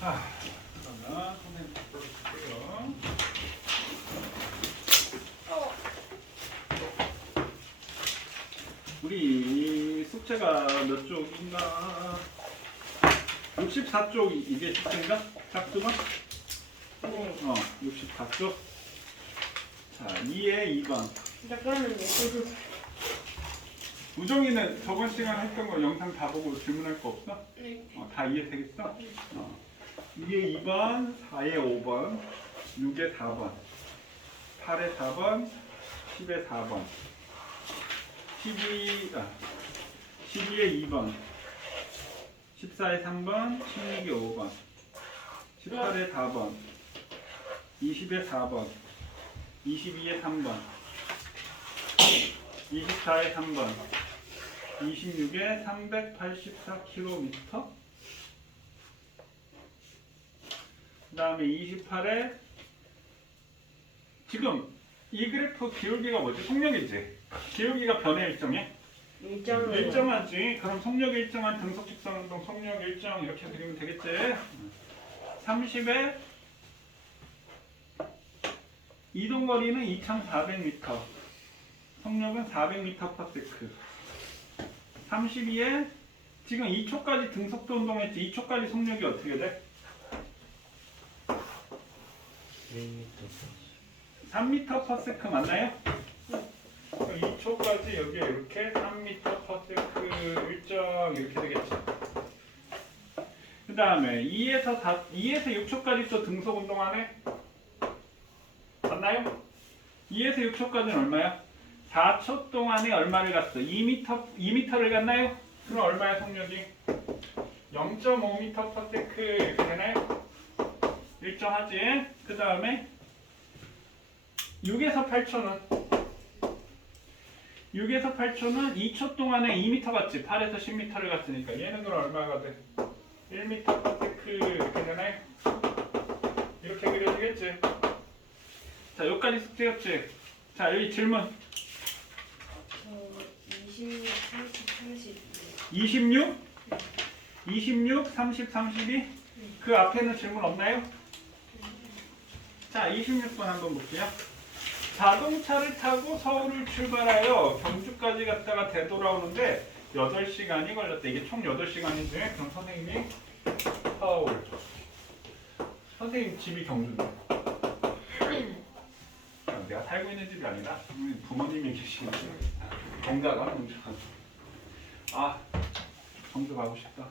그러면 선생님 바꿔줄게요. 우리 숙제가 몇 쪽인가? 64쪽 이게 숙제인가? 작두가? 네. 64쪽. 자, 2에 2번. 잠깐만요. 우정이는 저번 시간 했던 거 영상 다 보고 질문할 거 없어? 네. 다 이해되겠어? 2에 2번, 4에 5번, 6에 4번, 8에 4번, 10에 4번, 12에 2번, 14에 3번, 16에 5번, 18에 4번, 20에 4번, 22에 3번, 24에 3번, 26에 384km. 그 다음에 28에 지금 이 그래프 기울기가 뭐지? 속력이지? 기울기가 변의 일정해? 일정하지. 그럼 속력 일정한 등속 직선 운동 속력 일정 이렇게 그리면 되겠지? 30에 이동 거리는 2,400m. 속력은 400m/s. 32에 지금 2초까지 등속도 운동했지. 2초까지 속력이 어떻게 돼? 3m/s 맞나요? 2초까지 여기에 이렇게 3m/s 일정 이렇게 되겠지. 그 다음에 2에서 6초까지 또 등속 운동하네? 맞나요? 2에서 6초까지는 얼마야? 4초 동안에 얼마를 갔어? 2m를 갔나요? 그럼 얼마야 속력이? 0.5m/s 이렇게 되나요? 일정하지? 그 다음에 6에서 8초는 2초 동안에 2m 갔지? 8에서 10m를 갔으니까 얘는 그럼 얼마가 돼? 1m/s 이렇게 되나요? 이렇게 그려지겠지? 자, 여기까지 숙제였지? 자, 여기 질문 26, 30, 30. 26? 26, 30, 32? 그 앞에는 질문 없나요? 자, 26번 한번 볼게요. 자동차를 타고 서울을 출발하여 경주까지 갔다가 되돌아오는데 8시간이 걸렸다. 이게 총 8시간이지? 그럼 선생님이 서울. 선생님 집이 경주인데. 내가 살고 있는 집이 아니라 부모님이 계시는 집. 경자가 경주. 경주 가고 싶다.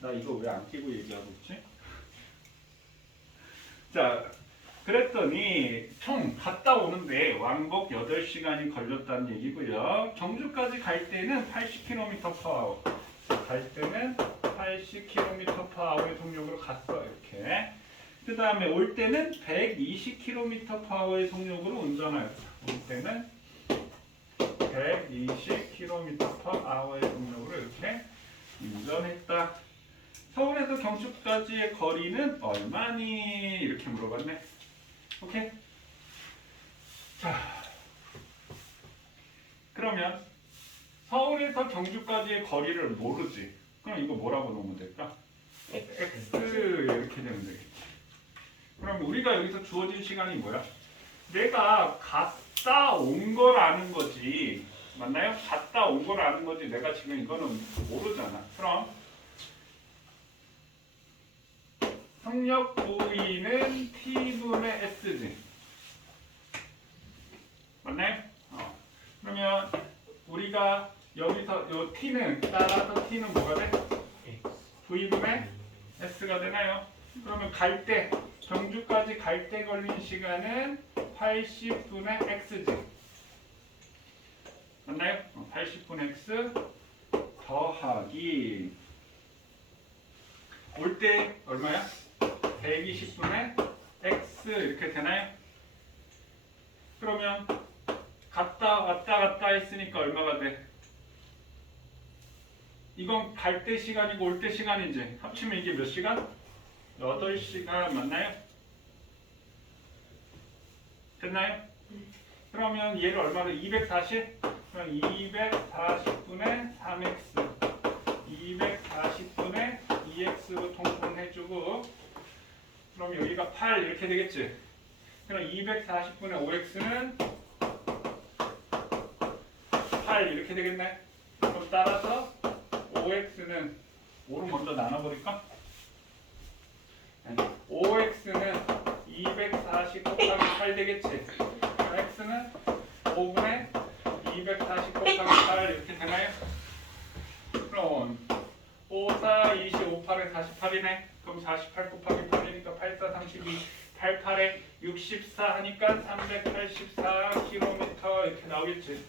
나 이거 왜 안 끼고 얘기하고 있지? 자, 그랬더니 총 갔다 오는데 왕복 8시간이 걸렸다는 얘기고요. 경주까지 갈 때는 80km/h. 갈 때는 80km/h의 속력으로 갔어. 이렇게. 그 다음에 올 때는 120km/h의 속력으로 운전하였다. 올 때는 120km/h의 속력으로 이렇게 운전했다. 서울에서 경주까지의 거리는 얼마니? 이렇게 물어봤네. 오케이? 자, 그러면 서울에서 경주까지의 거리를 모르지. 그럼 이거 뭐라고 놓으면 될까? X 이렇게 되면 되겠지. 그럼 우리가 여기서 주어진 시간이 뭐야? 내가 갔다 온 걸 아는 거지. 맞나요? 갔다 온 걸 아는 거지. 내가 지금 이거는 모르잖아. 그럼 속력 V는 T분의 S지. 맞나요? 그러면 우리가 여기서 요 T는 따라서 T는 뭐가 돼? V분의 S가 되나요? 그러면 갈 때 경주까지 갈 때 걸린 시간은 80분의 X지. 맞나요? 80분의 X 더하기 올 때 얼마야? 120분의 X 이렇게 되나요? 그러면 왔다 했으니까 얼마가 돼? 이건 갈 때 시간이고 올 때 시간이지. 합치면 이게 몇 시간? 8시간 맞나요? 됐나요? 그러면 얘를 얼마로? 240? 그럼 240분의 3x 240분의 2x로 통분해주고 그럼 여기가 8 이렇게 되겠지. 그럼 240분의 5x는 8 이렇게 되겠네. 그럼 따라서 5x는 5로 먼저 나눠버릴까? 5x는 240 곱하기 8 되겠지. x는 5분의 240 곱하기 8 이렇게 되나요? 그럼 5, 4, 20, 5, 8에 48이네. 그럼 48 곱하기 8이니까 8, 4, 32, 8, 8에 64 하니까 384km 이렇게 나오겠지.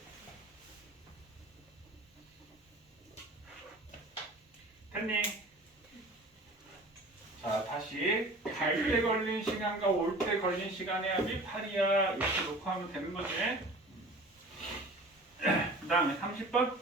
됐니? 자, 다시 갈 때 걸린 시간과 올 때 걸린 시간의 합이 8이야. 이렇게 놓고 하면 되는 거지. 그 다음에 30번.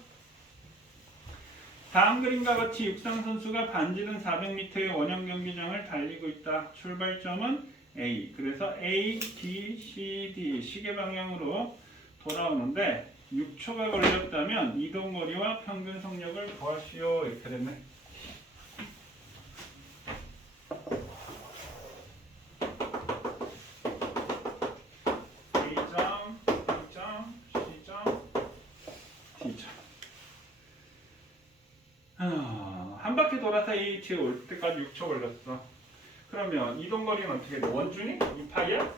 다음 그림과 같이 육상 선수가 반지름 400m의 원형 경기장을 달리고 있다. 출발점은 A. 그래서 A, B, C, D 시계 방향으로 돌아오는데 6초가 걸렸다면 이동거리와 평균 속력을 구하시오. 이렇게 됐네. A점, B점, C점, D점. 한 바퀴 돌아서 A에 올 때까지 6초 걸렸어. 그러면 이동거리는 어떻게 돼? 원준이? 2파이야?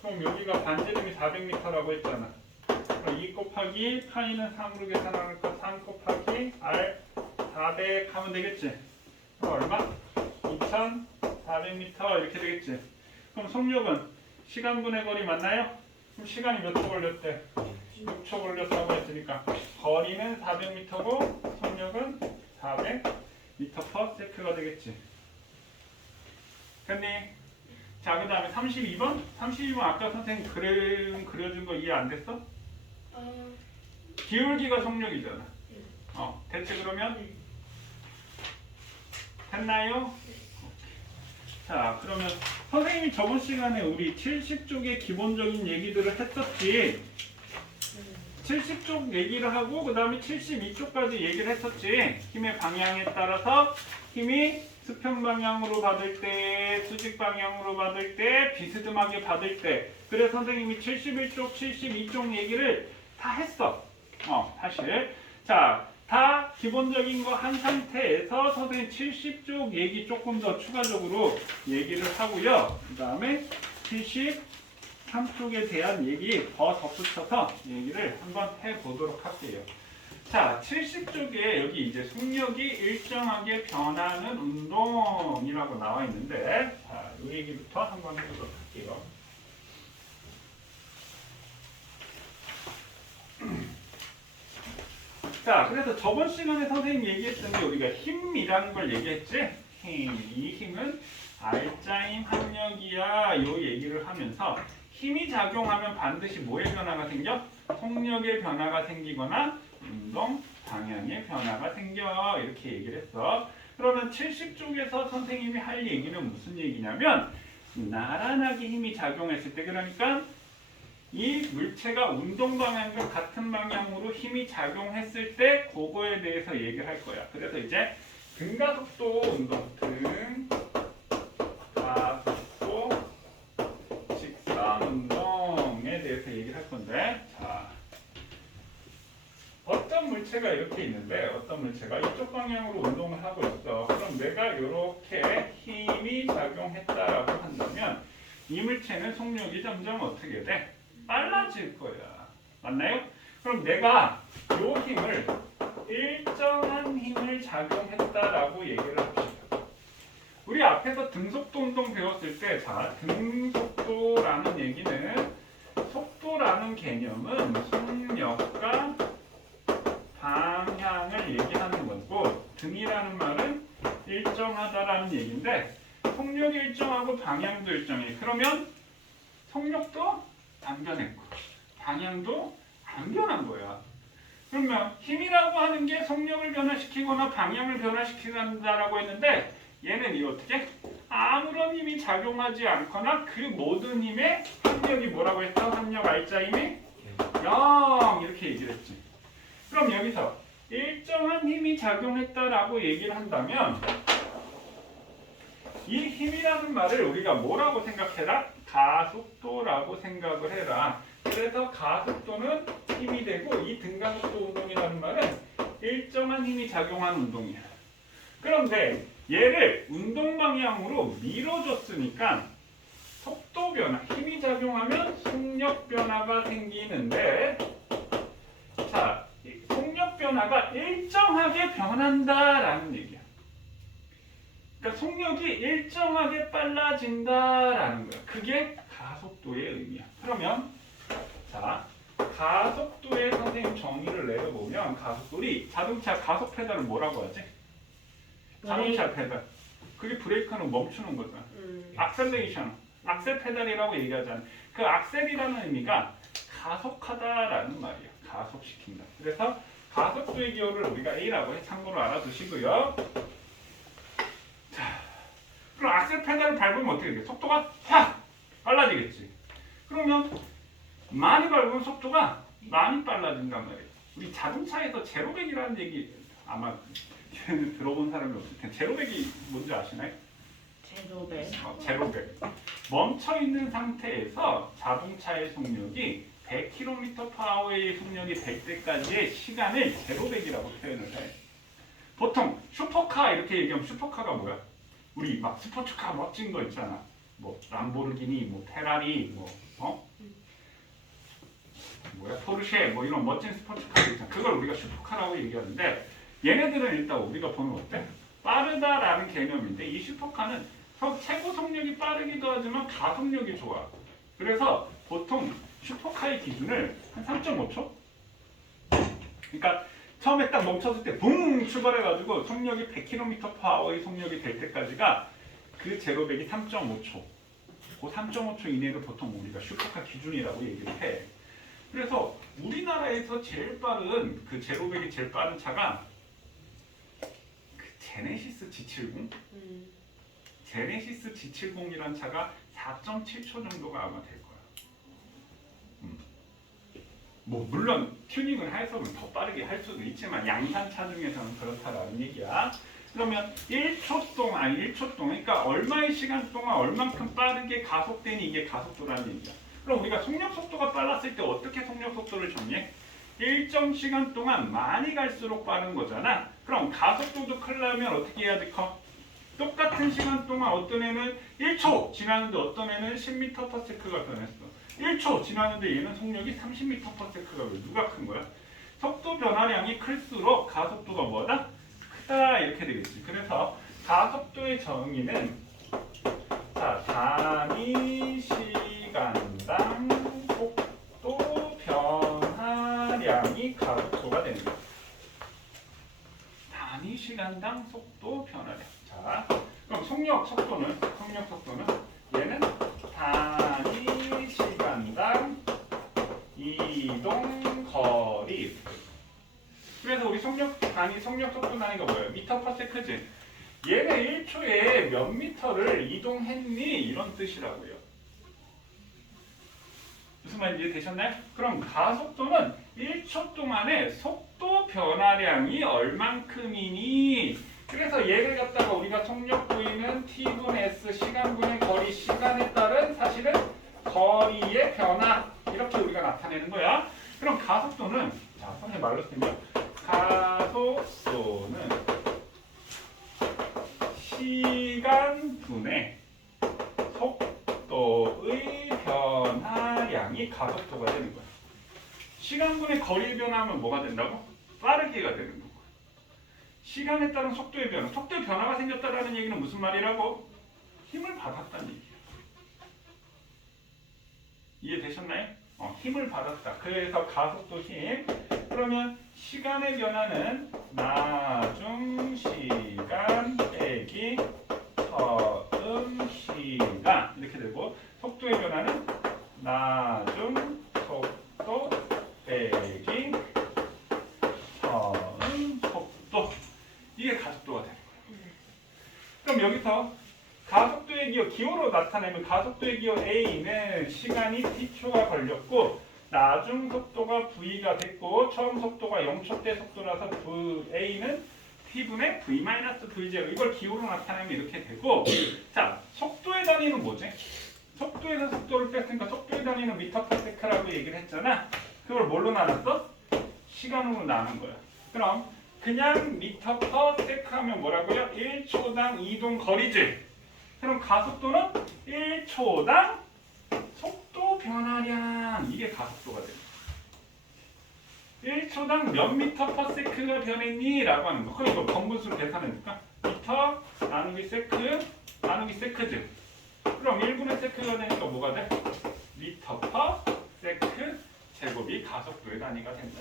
그럼 여기가 반지름이 400m라고 했잖아. 그럼 2 곱하기 파이는 3으로 계산하니까 3 곱하기 R 400 하면 되겠지. 그럼 얼마? 2400m 이렇게 되겠지. 그럼 속력은 시간분의 거리 맞나요? 그럼 시간이 몇 초 걸렸대? 6초 걸렸다고 했으니까 거리는 400m고 속력은 400m/s가 되겠지. 됐니? 자, 그 다음에 32번? 32번 아까 선생님 그림 그려준 거 이해 안 됐어? 기울기가 속력이잖아. 대체 그러면? 됐나요? 자, 그러면 선생님이 저번 시간에 우리 70쪽의 기본적인 얘기들을 했었지. 70쪽 얘기를 하고 그 다음에 72쪽까지 얘기를 했었지. 힘의 방향에 따라서 힘이 수평 방향으로 받을 때, 수직 방향으로 받을 때, 비스듬하게 받을 때. 그래서 선생님이 71쪽, 72쪽 얘기를 다 했어. 사실. 자, 다 기본적인 거 한 상태에서 선생님 70쪽 얘기 조금 더 추가적으로 얘기를 하고요. 그 다음에 73쪽에 대한 얘기 더 덧붙여서 얘기를 한번 해보도록 할게요. 자, 70쪽에 여기 이제 속력이 일정하게 변하는 운동이라고 나와 있는데, 자, 이 얘기부터 한번 해보도록 할게요. 자, 그래서 저번 시간에 선생님이 얘기했던 게 우리가 힘이라는 걸 얘기했지? 이 힘은 R자인 합력이야. 요 얘기를 하면서 힘이 작용하면 반드시 뭐의 변화가 생겨? 속력의 변화가 생기거나 운동 방향의 변화가 생겨. 이렇게 얘기를 했어. 그러면 70쪽에서 선생님이 할 얘기는 무슨 얘기냐면 나란하게 힘이 작용했을 때, 그러니까 이 물체가 운동 방향과 같은 방향으로 힘이 작용했을 때 그거에 대해서 얘기를 할 거야. 그래서 이제 등가속도 운동, 등가속도 직선 운동에 대해서 얘기를 할 건데, 자, 어떤 물체가 이렇게 있는데 어떤 물체가 이쪽 방향으로 운동을 하고 있어. 그럼 내가 이렇게 힘이 작용했다라고 한다면 이 물체는 속력이 점점 어떻게 돼? 빨라질 거야. 맞나요? 그럼 내가 이 힘을 일정한 힘을 작용했다라고 얘기를 합시다. 우리 앞에서 등속도 운동 배웠을 때, 자, 등속도라는 얘기는 속도라는 개념은 속력과 방향을 얘기하는 거고, 등이라는 말은 일정하다라는 얘기인데, 속력이 일정하고 방향도 일정해. 그러면 속력도 안 변했고 방향도 안 변한 거야. 그러면 힘이라고 하는 게 속력을 변화시키거나 방향을 변화시킨다라고 했는데, 얘는 이 어떻게? 아무런 힘이 작용하지 않거나 그 모든 힘의 합력이 뭐라고 했어? 합력 R자 힘이 0 얘기를 했지. 그럼 여기서 일정한 힘이 작용했다라고 얘기를 한다면 이 힘이라는 말을 우리가 뭐라고 생각해라? 가속도라고 생각을 해라. 그래서 가속도는 힘이 되고 이 등가속도 운동이라는 말은 일정한 힘이 작용한 운동이야. 그런데 얘를 운동 방향으로 밀어줬으니까 속도 변화, 힘이 작용하면 속력 변화가 생기는데 자, 이 속력 변화가 일정하게 변한다라는 얘기야. 그러니까 속력이 일정하게 빨라진다라는 거야. 그게 가속도의 의미야. 그러면 자, 가속도의 선생님 정의를 내려보면 가속도리 자동차 가속 페달을 뭐라고 하지? 자동차 페달. 그게 브레이크는 멈추는 거잖아. 악셀레이션, 악셀 페달이라고 얘기하잖아. 그 악셀이라는 의미가 가속하다라는 말이야. 가속시킨다. 그래서 가속도의 기호를 우리가 A라고 해 참고로 알아두시고요. 자, 그럼 악셀 페달을 밟으면 어떻게 돼? 속도가 확 빨라지겠지. 그러면 많이 밟으면 속도가 많이 빨라진단 말이에요. 우리 자동차에서 제로백이라는 얘기 아마 들어본 사람이 없을 텐데 제로백이 뭔지 아시나요? 제로백. 제로백. 멈춰 있는 상태에서 자동차의 속력이 100km/h의 속력이 될 때까지의 시간을 제로백이라고 표현을 해. 보통 슈퍼카 이렇게 얘기하면 슈퍼카가 뭐야? 우리 막 스포츠카 멋진 거 있잖아. 뭐 람보르기니, 뭐 페라리, 포르쉐 뭐 이런 멋진 스포츠카들 있잖아. 그걸 우리가 슈퍼카라고 얘기하는데 얘네들은 일단 우리가 보는 어때? 빠르다라는 개념인데 이 슈퍼카는 최고 속력이 빠르기도 하지만 가속력이 좋아. 그래서 보통 슈퍼카의 기준을 한 3.5초? 그러니까 처음에 딱 멈췄을 때 붕 출발해가지고 속력이 100km/h의 속력이 될 때까지가 그 제로백이 3.5초. 그 3.5초 이내를 보통 우리가 슈퍼카 기준이라고 얘기를 해. 그래서 우리나라에서 제일 빠른 그 제로백이 제일 빠른 차가 그 제네시스 G70? 제네시스 G70이라는 차가 4.7초 정도가 아마 될 거야. 뭐 물론 튜닝을 해서 더 빠르게 할 수도 있지만 양산차 중에서는 그렇다라는 얘기야. 그러면 1초 동안, 1초 동안, 그러니까 얼마의 시간 동안 얼만큼 빠르게 가속되니 이게 가속도라는 얘기야. 그럼 우리가 속력 속도가 빨랐을 때 어떻게 속력 속도를 정의해? 일정 시간 동안 많이 갈수록 빠른 거잖아. 그럼 가속도도 크려면 어떻게 해야지 커? 똑같은 시간 동안 어떤 애는 1초 지나는데 어떤 애는 10m/s가 변했어. 1초 지나는데 얘는 속력이 30m/s가 왜 누가 큰 거야? 속도 변화량이 클수록 가속도가 뭐다? 크다 이렇게 되겠지. 그래서 가속도의 정의는 자, 단위 시간당 속도 변화량이 가속도가 되는 거야. 단위 시간당 속도 변화량. 자, 그럼 속력 속도는 얘는 단위 시간당 이동 거리. 그래서 우리 속력 속도 단위가 뭐예요? 미터/s지. 얘는 1초에 몇 미터를 이동했니? 이런 뜻이라고요. 무슨 말인지 이해되셨나요? 그럼 가속도는 1초 동안의 속도 변화량이 얼만큼이니? 그래서 얘를 갖다가 우리가 속력 부위는 t분의 s 시간분의 거리 시간에 따른 사실은 거리의 변화 이렇게 우리가 나타내는 거야. 그럼 가속도는 자 선생님 말로 쓰면 가속도는 시간분의 속도의 변화량이 가속도가 되는 거야. 시간분의 거리의 변화하면 뭐가 된다고? 빠르기가 되는 거고. 시간에 따른 속도의 변화. 속도의 변화가 생겼다라는 얘기는 무슨 말이라고? 힘을 받았다는 얘기야. 이해되셨나요? 힘을 받았다. 그래서 가속도 힘. 그러면 시간의 변화는 나중 시간 빼기 처음 시간 이렇게 되고 속도의 변화는 나중 속도 빼기 처음 속도 이게 가속도가 되는 거예요. 그럼 여기서 가속도의 기호, 기호로 나타내면 가속도의 기호 A는 시간이 t초가 걸렸고 나중 속도가 V가 됐고 처음 속도가 0초대 속도라서 A는 T분의 V-V0 이걸 기호로 나타내면 이렇게 되고 자 속도의 단위는 뭐지? 속도에서 속도를 뺐으니까 속도의 단위는 미터/세크라고 얘기를 했잖아. 그걸 뭘로 나눴어? 시간으로 나눈 거야. 그럼 그냥 미터/세크 하면 뭐라고요? 1초당 이동 거리지. 그럼 가속도는 1초당 속도 변화량 이게 가속도가 됩니다. 1초당 몇 미터/세크가 변했니? 라고 하는 거. 그럼 이거 번분수로 계산해볼까? 미터 나누기 세크 나누기 세크즈. 그럼 1분의 세크가 되니까 뭐가 돼? 미터/세크 제곱이 가속도의 단위가 된다.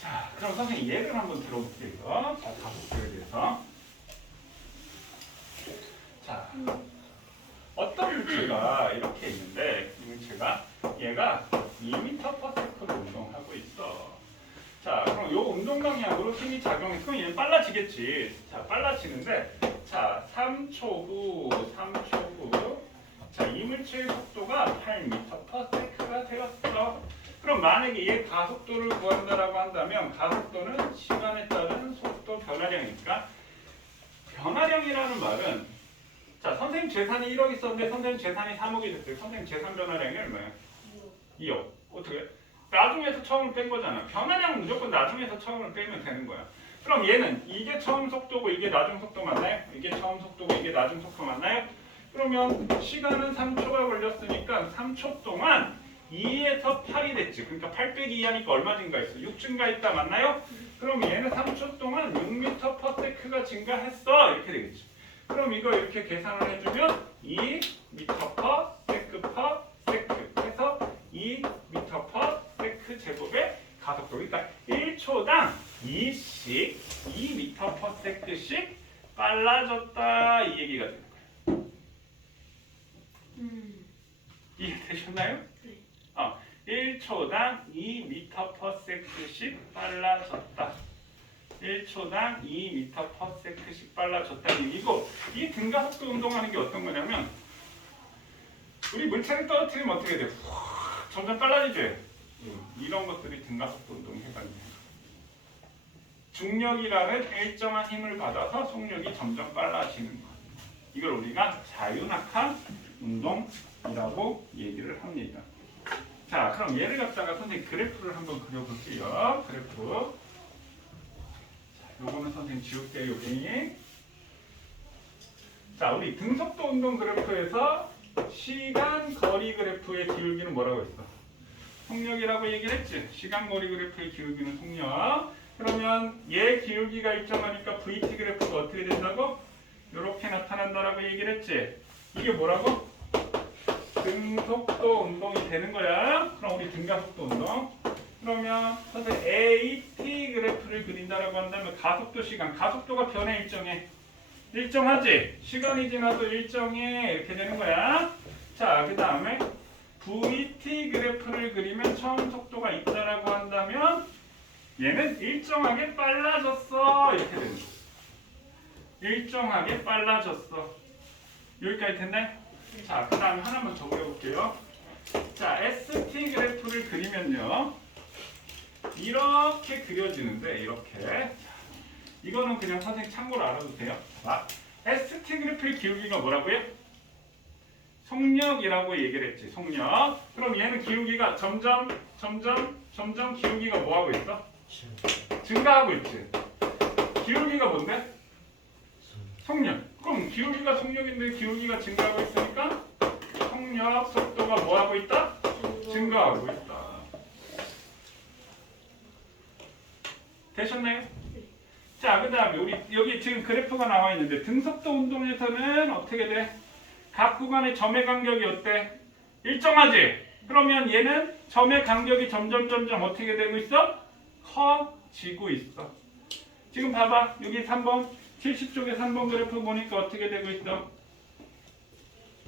자, 그럼 선생님 예를 한번 들어볼게요. 자, 가속도에 대해서. 자, 어떤 물체가 이렇게 있는데 이 물체가 얘가 2m/s로 운동하고 있어. 자, 그럼 이 운동 방향으로 힘이 작용해서 그럼 얘는 빨라지겠지. 자, 빨라지는데 자, 3초 후. 자, 이 물체의 속도가 8m/s가 되었어. 그럼 만약에 얘 가속도를 구한다라고 한다면 가속도는 시간에 따른 속도 변화량이니까 변화량이라는 말은 자, 선생님 재산이 1억 있었는데 선생님 재산이 3억이 됐어요. 선생님 재산 변화량이 얼마예요? 2억. 어떻게? 나중에서 처음을 뺀 거잖아. 변화량은 무조건 나중에서 처음을 빼면 되는 거야. 그럼 얘는 이게 처음 속도고 이게 나중 속도 맞나요? 이게 처음 속도고 이게 나중 속도 맞나요? 그러면 시간은 3초가 걸렸으니까 3초 동안 2에서 8이 됐지. 그러니까 8 빼기 2 하니까 얼마 증가했어? 6 증가했다 맞나요? 그럼 얘는 3초 동안 6m/s가 증가했어. 이렇게 되겠지. 그럼 이거 이렇게 계산을 해주면 2m/sec 해서 2m/sec 제곱의 가속도. 그러니까 1초당 2m/sec씩 빨라졌다 이 얘기가 되는 거예요. 이해되셨나요? 네. 1초당 2m/sec씩 빨라졌다. 1초당 2m/sec씩 빨라졌다. 이거 이 등가속도 운동하는 게 어떤 거냐면 우리 물체를 떨어뜨리면 어떻게 돼? 점점 빨라지죠. 이런 것들이 등가속도 운동이 해당돼요. 중력이라는 일정한 힘을 받아서 속력이 점점 빨라지는 것. 이걸 우리가 자유낙하 운동이라고 얘기를 합니다. 자, 그럼 얘를 갖다가 선생님 그래프를 한번 그려볼게요. 그래프. 요거는 선생님 지울게요. 여기. 자, 우리 등속도 운동 그래프에서 시간 거리 그래프의 기울기는 뭐라고 했어? 속력이라고 얘기를 했지. 시간 거리 그래프의 기울기는 속력. 그러면 얘 기울기가 일정하니까 VT 그래프가 어떻게 된다고? 이렇게 나타난다라고 얘기를 했지. 이게 뭐라고? 등속도 운동이 되는 거야. 그럼 우리 등가속도 운동. 그러면 선생님 AT 그래프를 그린다라고 한다면 가속도 시간, 가속도가 변해 일정해. 일정하지? 시간이 지나도 일정해. 이렇게 되는 거야. 자, 그 다음에 VT 그래프를 그리면 처음 속도가 있다라고 한다면 얘는 일정하게 빨라졌어. 이렇게 되는 거야. 일정하게 빨라졌어. 여기까지 됐나요? 자, 그 다음에 하나만 더 그려볼게요. 자, ST 그래프를 그리면요. 이렇게 그려지는데 이렇게 이거는 그냥 선생님 참고로 알아도 돼요. 자, ST 그래프의 기울기가 뭐라고요? 속력이라고 얘기를 했지. 속력. 그럼 얘는 기울기가 점점 기울기가 뭐하고 있어? 증가하고 있지. 기울기가 뭔데? 속력. 그럼 기울기가 속력인데 기울기가 증가하고 있으니까 속력 속도가 뭐하고 있다? 증가하고 있다. 되셨나요? 자, 그 다음에 우리 여기 지금 그래프가 나와 있는데 등속도 운동에서는 어떻게 돼? 각 구간의 점의 간격이 어때? 일정하지? 그러면 얘는 점의 간격이 점점 어떻게 되고 있어? 커지고 있어. 지금 봐봐. 여기 3번 70쪽에 3번 그래프 보니까 어떻게 되고 있어?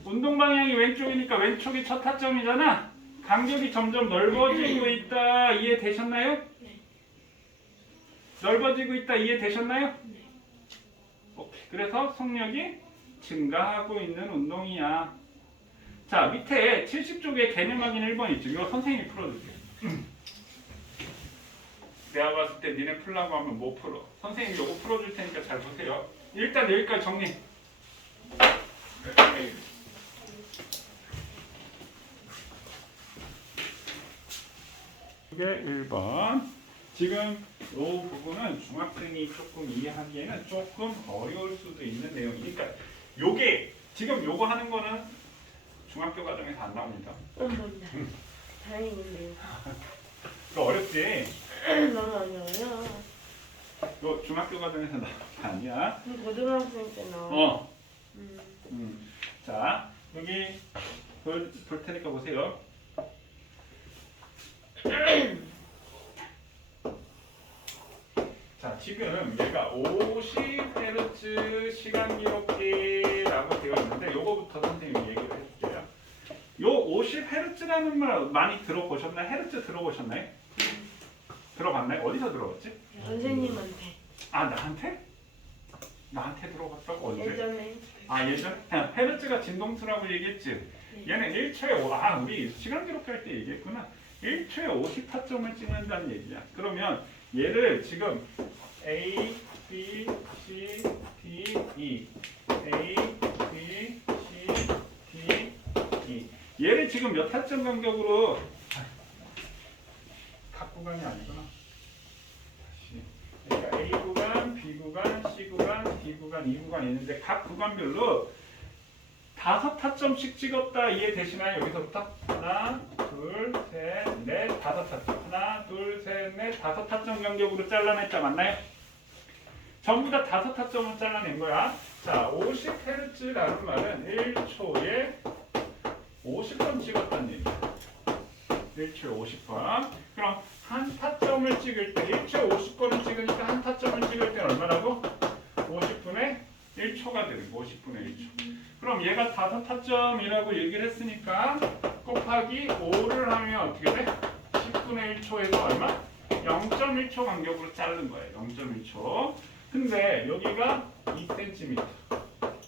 운동 방향이 왼쪽이니까 왼쪽이 첫 타점이잖아. 간격이 점점 넓어지고 있다. 이해되셨나요? 네. 넓어지고 있다. 이해되셨나요? 네. 오케이. 그래서 속력이 증가하고 있는 운동이야. 자, 밑에 70쪽에 개념 확인 1번 있죠. 이거 선생님이 풀어줄게요. 내가 봤을 때 니네 풀라고 하면 못 풀어. 선생님이 이거 풀어줄 테니까 잘 보세요. 일단 여기까지 정리. 이게 1번. 지금 이 부분은 중학생이 조금 이해하기에는 조금 어려울 수도 있는 내용이니까 요게 지금 요거 하는 거는 중학교 과정에서 안 나옵니다. 뭔다. 다행이네요. 이거 어렵지? 너무 어려워요. 이거 중학교 과정에서 나온 거 아니야. 고등학생 때 나와. 어. 음. 자, 여기 볼 테니까 보세요. 자, 지금 얘가 50Hz 시간 기록기라고 되어 있는데 요거부터 선생님이 얘기를 해줄게요. 요 50Hz라는 말 많이 들어보셨나요? 헤르츠 들어보셨나요? 들어봤나요? 어디서 들어봤지? 선생님한테. 아, 나한테? 나한테 들어봤다고 언제? 예전에. 아, 예전? 헤르츠가 진동수라고 얘기했지? 얘는 1초에 우리 시간 기록할 때 얘기했구나. 1초에 50타점을 찍는다는 얘기야. 그러면 얘를 지금 A, B, C, D, E A, B, C, D, E 얘를 지금 몇 타점 간격으로 각 구간이 아니구나. 다시. 그러니까 A 구간, B 구간, C 구간, D 구간, E 구간 있는데 각 구간별로 5타점씩 찍었다 이해되시나요? 여기서부터 하나, 둘, 셋, 넷, 5타점. 하나, 둘, 셋, 넷, 5타점 간격으로 잘라냈다 맞나요? 전부 다 5타점을 잘라낸 거야. 자, 50Hz라는 말은 1초에 50번 찍었다는 얘기야. 1초에 50번. 그럼 한 타점을 찍을 때 1초에 50번을 찍으니까 한 타점을 찍을 때는 얼마라고? 50분의 1초가 되는 거. 50분의 1초. 그럼 얘가 5타점이라고 얘기를 했으니까 곱하기 5를 하면 어떻게 돼? 10분의 1초에서 얼마? 0.1초 간격으로 자른 거예요. 0.1초. 근데 여기가 2cm,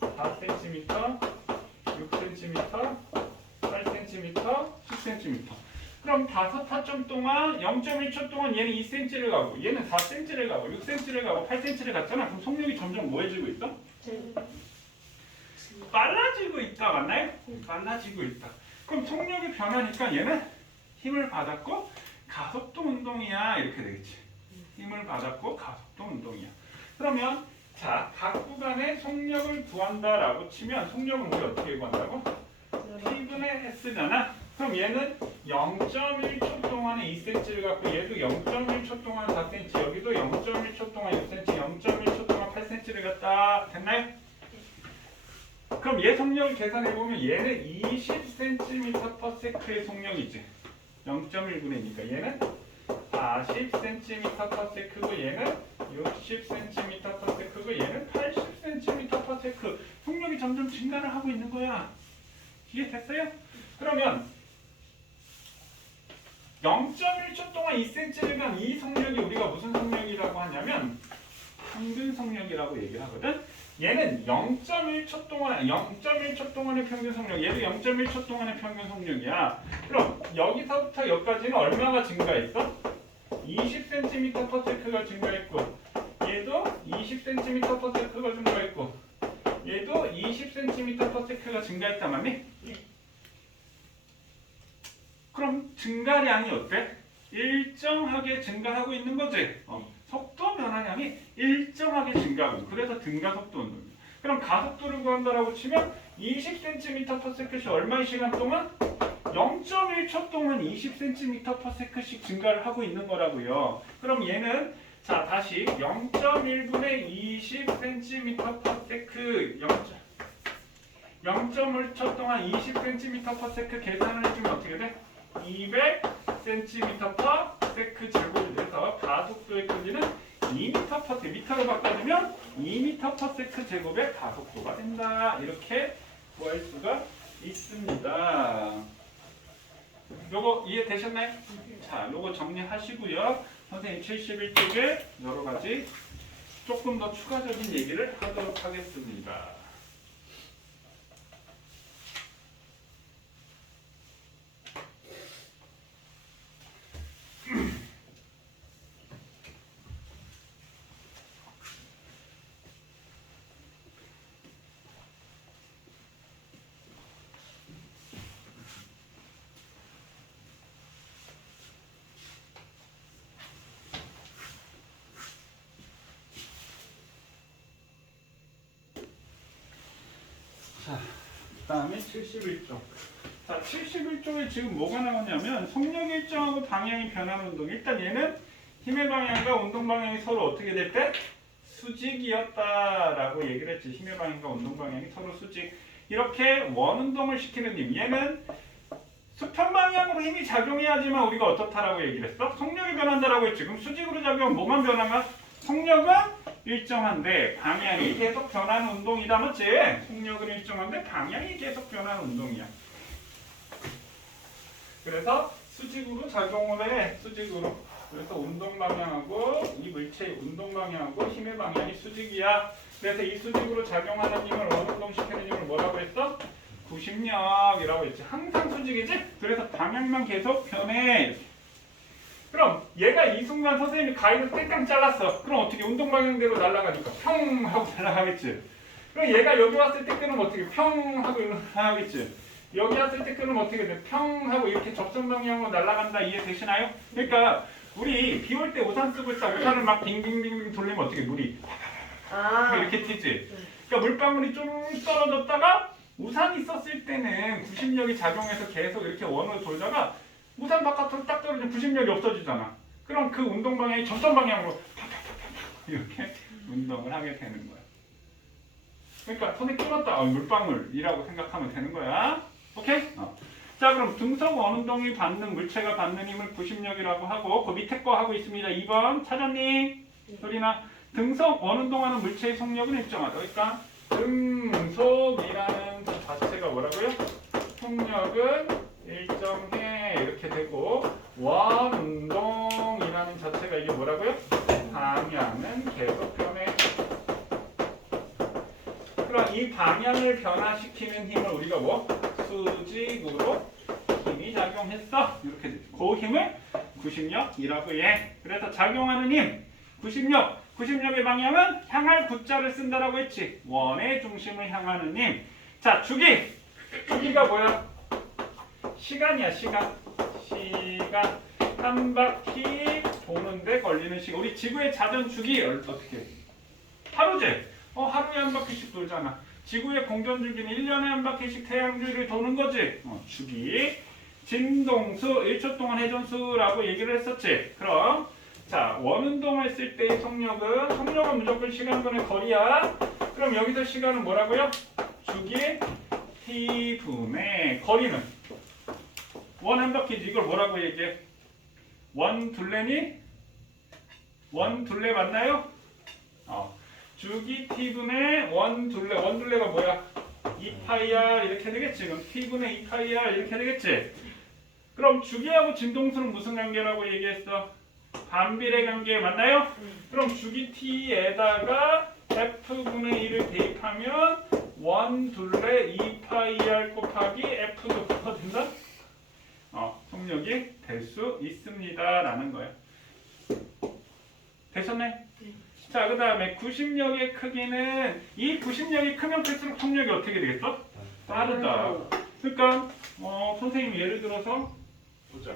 4cm, 6cm, 8cm, 10cm. 그럼 5타점 동안 0.1초 동안 얘는 2cm를 가고 얘는 4cm를 가고 6cm를 가고 8cm를 갔잖아. 그럼 속력이 점점 뭐해지고 있어? 빨라지고 있다 맞나요? 빨라지고 있다. 그럼 속력이 변하니까 얘는 힘을 받았고 가속도 운동이야 이렇게 되겠지. 힘을 받았고 가속도 운동이야. 그러면 자, 각 구간의 속력을 구한다라고 치면 속력은 우리 어떻게 구한다고? T분의 S잖아. 그럼 얘는 0.1초 동안에 2cm를 갖고 얘도 0.1초 동안 4cm 여기도 0.1초 동안 6cm 0.1초 동안 8cm를 갖다 됐나요? 그럼 얘 속력을 계산해보면 얘는 20cm/s의 속력이지. 0.1분의니까 얘는 40cm/s고 얘는 60cm/s고 얘는 80cm/s. 속력이 점점 증가를 하고 있는 거야. 이해됐어요? 그러면 0.1초 동안 2cm를 간 이 속력이 우리가 무슨 속력이라고 하냐면 평균 속력이라고 얘기를 하거든. 얘는 0.1초 동안의 평균 속력, 얘도 0.1초 동안의 평균 속력이야. 그럼 여기서부터 여기까지는 얼마가 증가했어? 20cm/s가 증가했고 얘도 20cm/s가 증가했고 얘도 20cm/s가 증가했단 말이니? 그럼 증가량이 어때? 일정하게 증가하고 있는 거지. 속도 변화량이 일정하게 증가하고 있는. 그래서 등가속도 운동이야. 그럼 가속도를 구한다라고 치면 20cm/s씩 얼마의 시간 동안? 0.1초 동안 20cm/s씩 증가를 하고 있는 거라고요. 그럼 얘는 자 다시 0.1분의 20cm/s 0.1초 동안 20cm/s 계산을 해주면 어떻게 돼? 200cm/s 제곱이 돼서 가속도의 크기는 2m/s 미터로 바꿔주면 2m/s 제곱의 가속도가 된다. 이렇게 구할 수가 있습니다. 요거 이해되셨나요? 자, 요거 정리하시고요. 선생님 71쪽에 여러 가지 조금 더 추가적인 얘기를 하도록 하겠습니다. 다음에 71쪽. 자, 71쪽에 지금 뭐가 나오냐면 속력 일정하고 방향이 변하는 운동. 일단 얘는 힘의 방향과 운동 방향이 서로 어떻게 될 때? 수직이었다라고 얘기를 했지. 힘의 방향과 운동 방향이 서로 수직. 이렇게 원운동을 시키는 힘. 얘는 수평 방향으로 힘이 작용해야지만 우리가 어떻다라고 얘기를 했어? 속력이 변한다라고 했지. 그럼 수직으로 작용하면 뭐만 변한가? 속력은 일정한데 방향이 계속 변하는 운동이다, 맞지? 속력은 일정한데 방향이 계속 변하는 운동이야. 그래서 수직으로 작용을 해. 수직으로. 그래서 운동 방향하고 이 물체의 운동 방향하고 힘의 방향이 수직이야. 그래서 이 수직으로 작용하는 힘을 원운동 시키는 힘을 뭐라고 했어? 구심력이라고 했지. 항상 수직이지? 그래서 방향만 계속 변해. 그럼 얘가 이 순간 선생님이 가위로 땡깡 잘랐어. 그럼 어떻게 운동 방향대로 날아가니까 평 하고 날아가겠지. 그럼 얘가 여기 왔을 때 끊으면 어떻게 평 하고 날아가겠지. 여기 왔을 때 끊으면 어떻게 돼? 평 하고 이렇게 접선 방향으로 날아간다. 이해되시나요? 그러니까 우리 비 올 때 우산 쓰고 있다. 우산을 막 빙빙빙빙 돌리면 어떻게 물이 이렇게 튀지. 그러니까 물방울이 좀 떨어졌다가 우산이 썼을 때는 구심력이 작용해서 계속 이렇게 원으로 돌다가 우산 바깥으로 딱 떨어지면 구심력이 없어지잖아. 그럼 그 운동 방향이 접선 방향으로 이렇게 운동을 하게 되는 거야. 그러니까 손에 끊었다. 물방울이라고 생각하면 되는 거야. 오케이? 자, 그럼 등속 원운동이 받는 물체가 받는 힘을 구심력이라고 하고 그 밑에 거 하고 있습니다. 2번 찾았니? 소리나. 등속 원운동하는 물체의 속력은 일정하다. 그러니까 등속이라는 자체가 뭐라고요? 속력은 일정해 이렇게 되고 원운동이라는 자체가 이게 뭐라고요? 방향은 계속 변해. 그럼 이 방향을 변화시키는 힘을 우리가 뭐? 수직으로 힘이 작용했어. 이렇게 되죠. 그 힘을 구심력이라고 해. 그래서 작용하는 힘, 구심력. 구심력의 방향은 향할 구자를 쓴다라고 했지. 원의 중심을 향하는 힘. 자, 주기. 주기가 뭐야? 시간이야, 시간. 시간. 한 바퀴 도는데 걸리는 시간. 우리 지구의 자전 주기 어떻게 해? 하루제. 하루에 한 바퀴씩 돌잖아. 지구의 공전 주기는 1년에 한 바퀴씩 태양 주위를 도는 거지. 주기. 진동수, 1초 동안 회전수라고 얘기를 했었지. 그럼 자, 원운동을 했을 때의 속력은 무조건 시간분의 거리야. 그럼 여기서 시간은 뭐라고요? 주기 t분의 거리는 원 한 바퀴지. 이걸 뭐라고 얘기해? 원 둘레니? 원 둘레 맞나요? 주기 t분의 원 둘레가 뭐야? 2파이r 이렇게 되겠지. 그럼 t분의 2파이r 이렇게 되겠지. 그럼 주기하고 진동수는 무슨 관계라고 얘기했어? 반비례 관계 맞나요? 그럼 주기 t에다가 f분의 1을 대입하면 원 둘레 2파이r 곱하기 f 정도가 된다? 속력이 될 수 있습니다 라는 거야. 되셨네? 네. 자, 그 다음에 구심력의 크기는 이 구심력이 크면 클수록 속력이 어떻게 되겠어? 빠르다. 그러니까 선생님 예를 들어서 보자.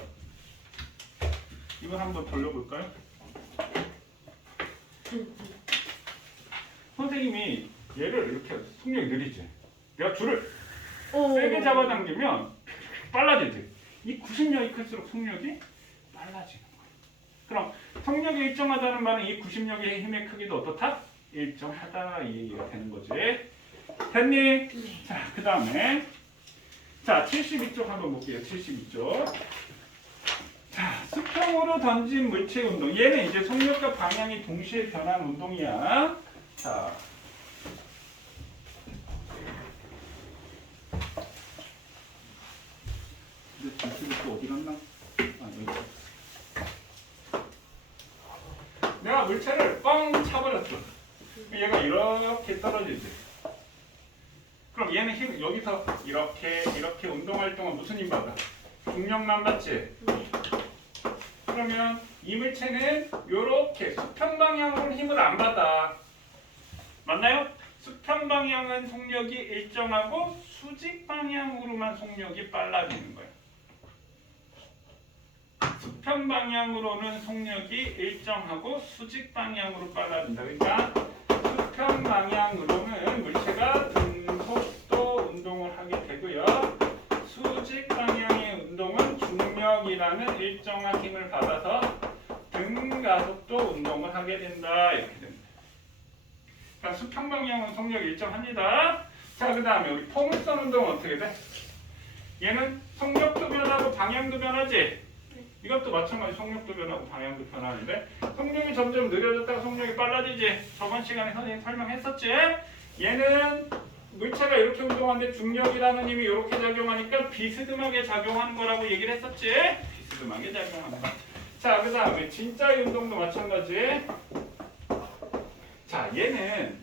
이걸 한번 돌려볼까요? 선생님이 얘를 이렇게 속력이 느리지. 내가 줄을 세게 잡아당기면 빨라지지. 이 구심력이 클수록 속력이 빨라지는 거야. 그럼 속력이 일정하다는 말은 이 구심력의 힘의 크기도 어떻다? 일정하다 이 얘기가 되는 거지. 됐니? 네. 자, 그 다음에 자 72쪽 한번 볼게요. 72쪽. 자, 수평으로 던진 물체 운동. 얘는 이제 속력과 방향이 동시에 변하는 운동이야. 자, 근데 전체를 또 어디 갔나? 여기. 내가 물체를 뻥 차버렸어. 얘가 이렇게 떨어지지. 그럼 얘는 힘 여기서 이렇게 운동 활동은 무슨 힘 받아? 중력만 받지. 그러면 이 물체는 이렇게 수평 방향으로 힘을 안 받아. 맞나요? 수평 방향은 속력이 일정하고 수직 방향으로만 속력이 빨라지는 거예요. 수평 방향으로는 속력이 일정하고 수직 방향으로 빨라진다. 그러니까 수평 방향으로는 물체가 등속도 운동을 하게 되고 되고요. 수직 방향의 운동은 중력이라는 일정한 힘을 받아서 등가속도 운동을 하게 된다. 이렇게 됩니다. 그러니까 수평 방향은 속력이 일정합니다. 자, 그 다음에 우리 포물선 운동은 어떻게 돼? 얘는 속력도 변하고 방향도 변하지? 이것도 마찬가지 속력도 변하고 방향도 변하는데 속력이 점점 느려졌다가 속력이 빨라지지? 저번 시간에 선생님이 설명했었지? 얘는 물체가 이렇게 운동하는데 중력이라는 힘이 이렇게 작용하니까 비스듬하게 작용하는 거라고 얘기를 했었지? 비스듬하게 작용하는 거. 자, 그 다음에 진짜의 운동도 마찬가지. 자, 얘는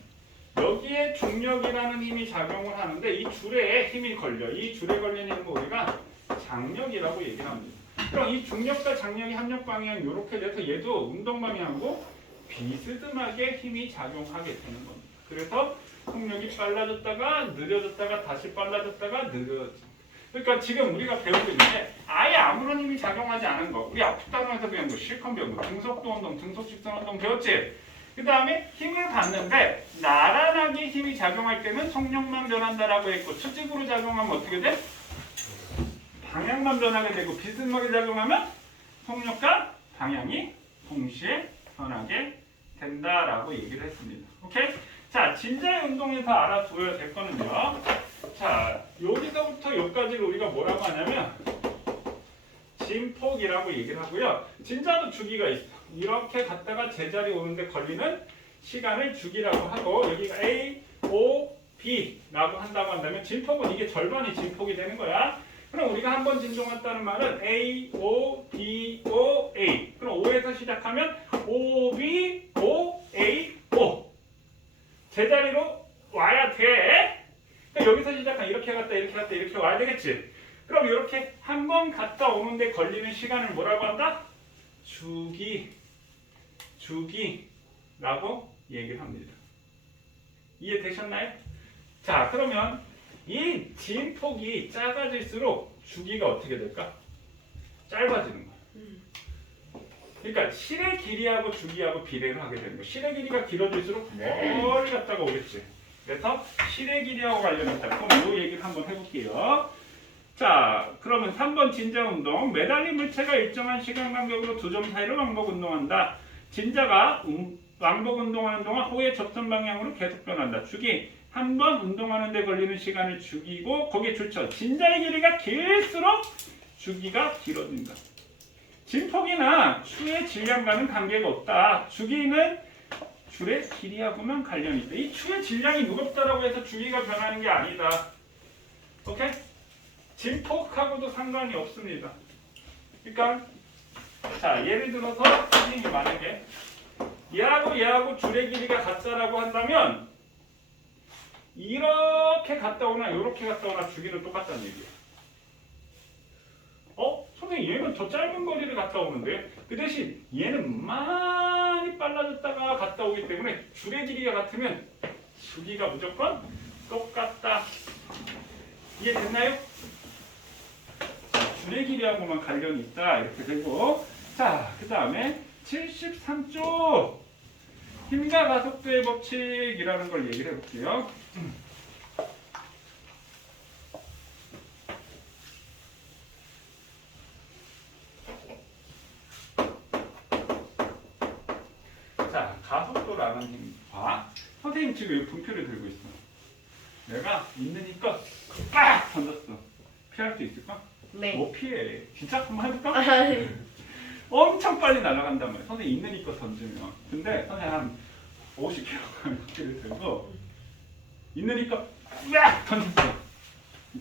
여기에 중력이라는 힘이 작용을 하는데 이 줄에 힘이 걸려. 이 줄에 걸리는 힘을 우리가 장력이라고 얘기를 합니다. 그럼 이 중력과 장력이 합력 방향이 이렇게 돼서 얘도 운동 방향하고 비스듬하게 힘이 작용하게 되는 겁니다. 그래서 속력이 빨라졌다가 느려졌다가 다시 빨라졌다가 느려졌다. 그러니까 지금 우리가 배우고 있는데 아예 아무런 힘이 작용하지 않은 거. 우리 앞단원에서 배운 거 실컷 배운 거. 등속도 운동, 등속직선 운동 배웠지? 그 다음에 힘을 받는데 나란하게 힘이 작용할 때는 속력만 변한다라고 했고 수직으로 작용하면 어떻게 돼? 방향만 변하게 되고 비스듬하게 작용하면 속력과 방향이 동시에 변하게 된다라고 얘기를 했습니다. 오케이? 자, 진자의 운동에서 알아두어야 될 거는요. 자, 여기서부터 여기까지를 우리가 뭐라고 하냐면 진폭이라고 얘기를 하고요. 진자도 주기가 있어. 이렇게 갔다가 제자리 오는데 걸리는 시간을 주기라고 하고 여기가 A, O, B라고 한다고 한다면 진폭은 이게 절반이 진폭이 되는 거야. 그럼 우리가 한 번 진동했다는 말은 A, O, B, O, A. 그럼 O에서 시작하면 O, B, O, A, O. 제자리로 와야 돼. 그러니까 여기서 시작한 이렇게 갔다 이렇게 갔다 이렇게 와야 되겠지. 그럼 이렇게 한 번 갔다 오는데 걸리는 시간을 뭐라고 한다? 주기라고 얘기를 합니다. 이해되셨나요? 자, 그러면 이 진폭이 작아질수록 주기가 어떻게 될까? 짧아지는 거야. 그러니까 실의 길이하고 주기하고 비례를 하게 되는 거야. 실의 길이가 길어질수록 멀리 갔다가 오겠지. 그래서 실의 길이하고 관련해서 그럼 이 얘기를 한번 해볼게요. 자, 그러면 3번 진자 운동. 매달린 물체가 일정한 시간 간격으로 두 점 사이로 왕복 운동한다. 진자가 왕복 운동하는 동안 호의 접선 방향으로 계속 변한다. 주기. 한 번 운동하는 데 걸리는 시간을 주기고 거기에 줄쳐. 진자의 길이가 길수록 주기가 길어진다. 진폭이나 추의 질량과는 관계가 없다. 주기는 줄의 길이하고만 관련이 있다. 이 추의 질량이 무겁다라고 해서 주기가 변하는 게 아니다. 오케이? 진폭하고도 상관이 없습니다. 그러니까 자, 예를 들어서 선생님이 만약에 얘하고 줄의 길이가 같다라고 한다면 이렇게 갔다 오나 이렇게 갔다 오나 주기는 똑같다는 얘기예요. 선생님 얘는 더 짧은 거리를 갔다 오는데 그 대신 얘는 많이 빨라졌다가 갔다 오기 때문에 줄의 길이가 같으면 주기가 무조건 똑같다. 이해됐나요? 줄의 길이하고만 관련이 있다. 이렇게 되고 자, 그 다음에 73조 힘과 가속도의 법칙이라는 걸 얘기를 해볼게요. 자, 가속도라는 힘과 선생님 지금 이 분표를 들고 있어. 내가 있는 힘껏 빡 던졌어. 피할 수 있을까? 네. 못 피해. 진짜 한번 해볼까? 아, 네. 엄청 빨리 날아간단 말이야. 선생님 있는 힘껏 던지면. 근데 선생님 한 50kg 바퀴를 들고 있는 힘껏 빡 던졌어.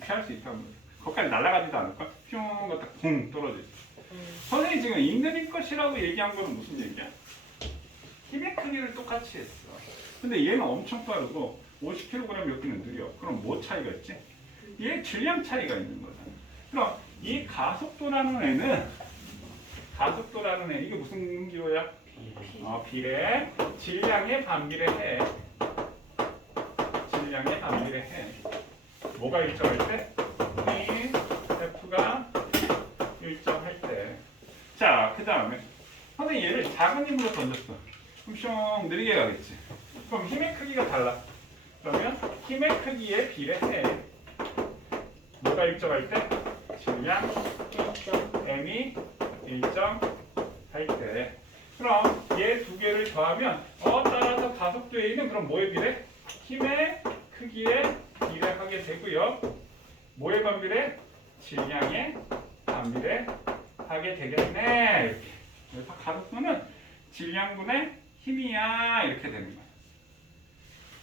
피할 수 있단 말이야. 거기까지 날아가지도 않을까? 뿅 갔다 쿵 떨어지지. 선생님 지금 있는 힘껏이라고 얘기한 거는 무슨 얘기야? 힘의 크기를 똑같이 했어. 근데 얘는 엄청 빠르고 50kg 여기는 느려. 그럼 뭐 차이가 있지? 얘 질량 차이가 있는 거잖아. 그럼 이 가속도라는 애는 이게 무슨 기호야? 비례. 질량에 반비례해. 질량에 반비례해. 뭐가 일정할 때? F가 일정할 때. 자, 그 다음에 선생님 얘를 작은 힘으로 던졌어. 그럼 슝 느리게 가겠지. 그럼 힘의 크기가 달라. 그러면 힘의 크기에 비례해. 뭐가 일정할 때? 질량 일정. M이 일정할 때. 그럼 얘 두 개를 더하면 따라서 가속도 A는 그럼 뭐에 비례? 힘의 크기에 비례하게 되고요. 뭐에 반비례? 질량에 반비례하게 되겠네. 이렇게. 그래서 가속도는 질량분의 힘이야. 이렇게 되는 거예요.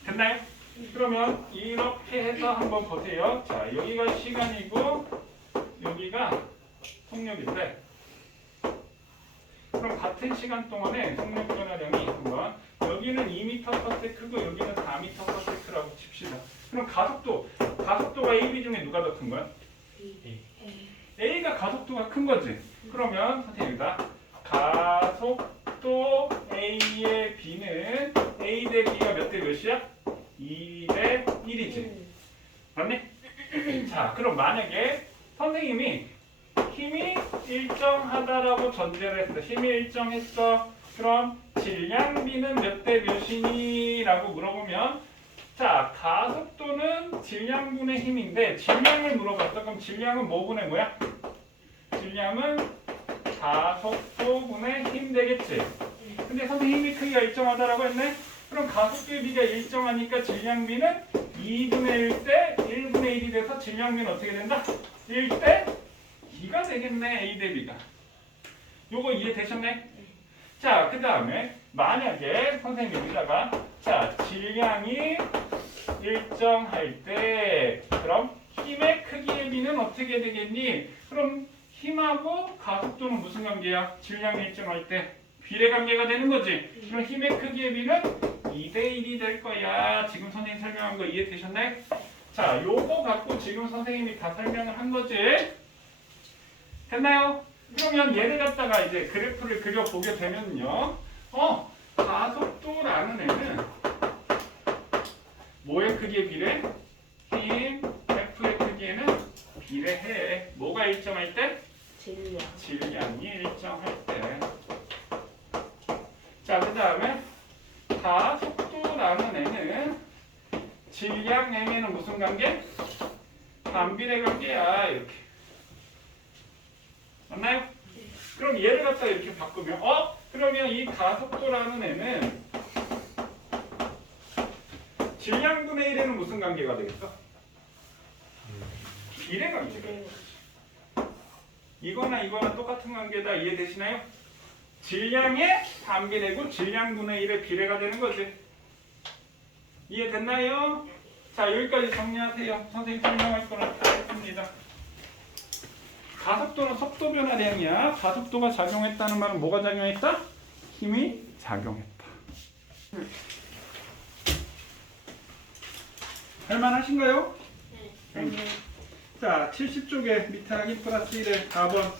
됐나요? 그러면 이렇게 해서 한번 보세요. 자, 여기가 시간이고 여기가 속력인데 그럼 같은 시간 동안에 속력 변화량이 한번 여기는 2m/s고 여기는 4m/s라고 칩시다. 그럼 가속도가 AB 중에 누가 더 큰 거야? A가 가속도가 큰 거지. 그러면 선생님이다. 가속도 A의 B는 A 대 B가 몇 대 몇이야? 2 대 1이지. 맞니? 자, 그럼 만약에 선생님이 힘이 일정하다라고 전제를 했어. 힘이 일정했어. 그럼 질량비는 몇 대 몇이니? 라고 물어보면 자, 가속도는 질량분의 힘인데 질량을 물어봤어. 그럼 질량은 뭐분의 뭐야? 질량은 가속도분의 힘 되겠지. 근데 선생님 힘이 크기가 일정하다라고 했네? 그럼 가속도의 비가 일정하니까 질량비는 2분의 1 대 1분의 1이 돼서 질량비는 어떻게 된다? 1 대 2가 되겠네. A 대 B가. 요거 이해되셨네? 자, 그 다음에 만약에 선생님 여기다가 자, 질량이 일정할 때 그럼 힘의 크기의 비는 어떻게 되겠니? 그럼 힘하고 가속도는 무슨 관계야? 질량이 일정할 때 비례 관계가 되는 거지. 그럼 힘의 크기의 비는 2 대 1이 될 거야. 지금 선생님 설명한 거 이해되셨네? 자, 요거 갖고 지금 선생님이 다 설명을 한 거지. 됐나요? 그러면 얘를 갖다가 이제 그래프를 그려보게 되면요. 가속도라는 애는 뭐의 크기에 비례? 힘 F의 크기에는 비례해. 뭐가 일정할 때? 질량. 질량이 일정할 때. 자, 그 다음에 가속도라는 애는 질량 M에는 무슨 관계? 반비례 관계야. 이렇게. 맞나요? 그럼 얘를 갖다 이렇게 바꾸면 그러면 이 가속도라는 애는 질량분의 1에는 무슨 관계가 되겠어? 비례 관계가. 이거나 똑같은 관계다. 이해되시나요? 질량의 반비례고 질량분의 1의 비례가 되는 거지. 이해됐나요? 자, 여기까지 정리하세요. 선생님 설명할 거는 다 했습니다. 가속도는 속도 변화량이야. 가속도가 작용했다는 말은 뭐가 작용했다? 힘이 작용했다. 할만하신가요? 자, 70쪽에 밑에 확인 플러스 1에 4번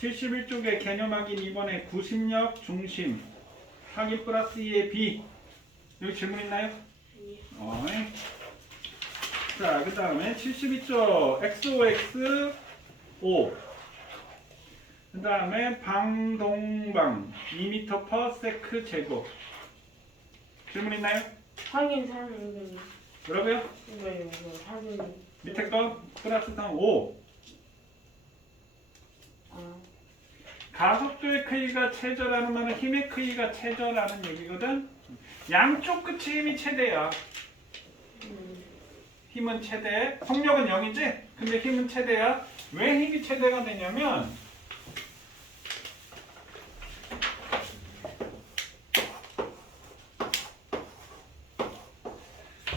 71쪽에 개념 확인 2번에 구심력 중심 확인 플러스 2에 B. 여기 질문 있나요? 네. 자, 그 다음에 72쪽 XOX 5. 그 다음에 방동방 2m/s 제곱. 질문 있나요? 확인 사는 뭐라고요? 이거 확인. 밑에 거 플러스 3 5. 가속도의 크기가 최저라는 말은 힘의 크기가 최저라는 얘기거든. 양쪽 끝이 힘이 최대야. 힘은 최대. 속력은 0이지? 근데 힘은 최대야. 왜 힘이 최대가 되냐면